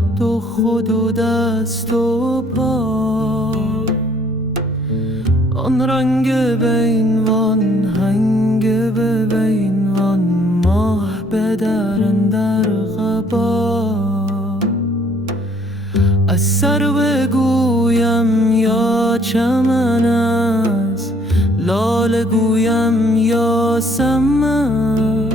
قد و خود و دست و پا، آن رنگ بین وان هنگ ببین وان ماه بدرن در غبا. از سر بگویم یا چمن است، لاله گویم یا سمن،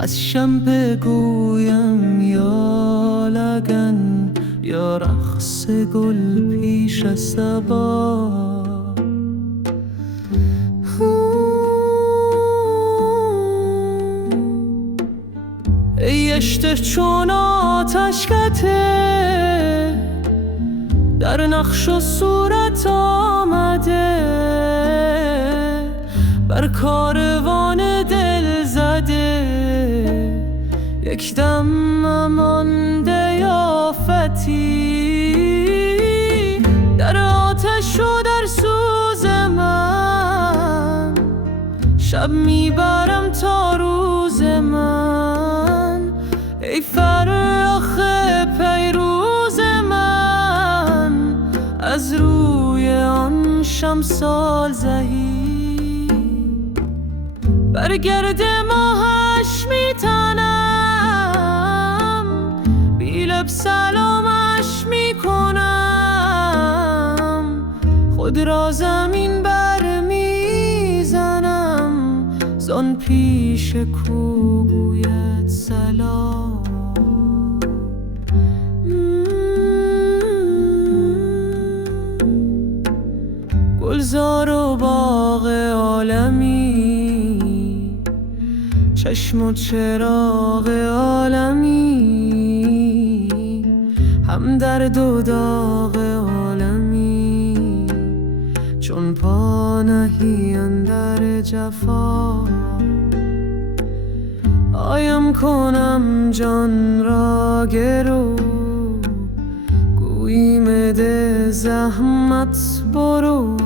از شم بگویم یا لگن یا رقص گل پیش از صبا. ای اشته چون آتشکده در نقش و صورت آمده، بر کاروان دل زده، یک دم مانده یافتی در آتش و در سوز من. شب میبرم تا روز من، ای فرخ پیروز من، از روی آن شمسال زهی بر گرد ماهش میتنم، بی لب سلامش میکنم، خود را زمین بر میزنم، زان پیش کو گوید سلام. گلزار و باغ عالمی، چشم و چراغ عالمی، هم درد و داغ عالمی، چون پا نهی اندر جفا. آیم کنم جان را گرو، گویی مده زحمت برو،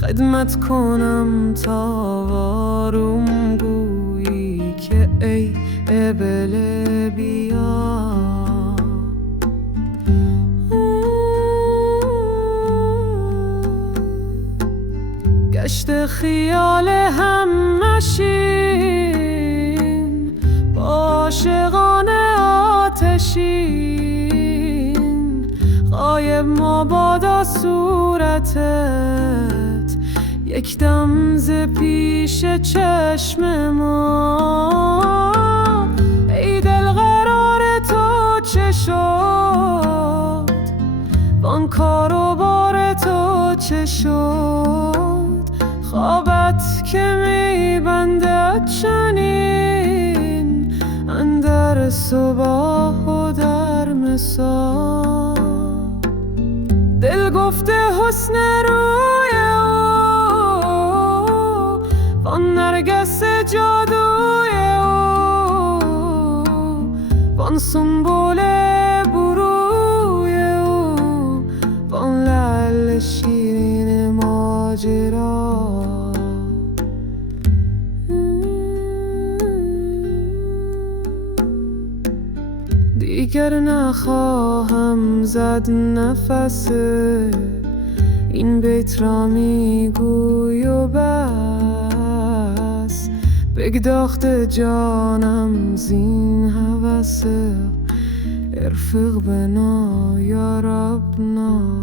خدمت کنم تا وارم گویی که ای ابله بیا. گشت خیال همنشین با عاشقان آتشین، غایب مبادا صورتت یک دم ز پیش چشم ما. ای دل قرار تو چه شد، وان کار و بار تو چه شد، خوابت که میبندد چنین اندر صبح و در مسا. دل گفته حسن روی او، وان نرگس جادوی او، وان سنبول بروی او، وان لعل شیرین ماجرا. دیگر نخواهم زد نفس این بیت را میگوی و بس، بگداخته جانم زین هوس، ارفق بنا یا ربنا.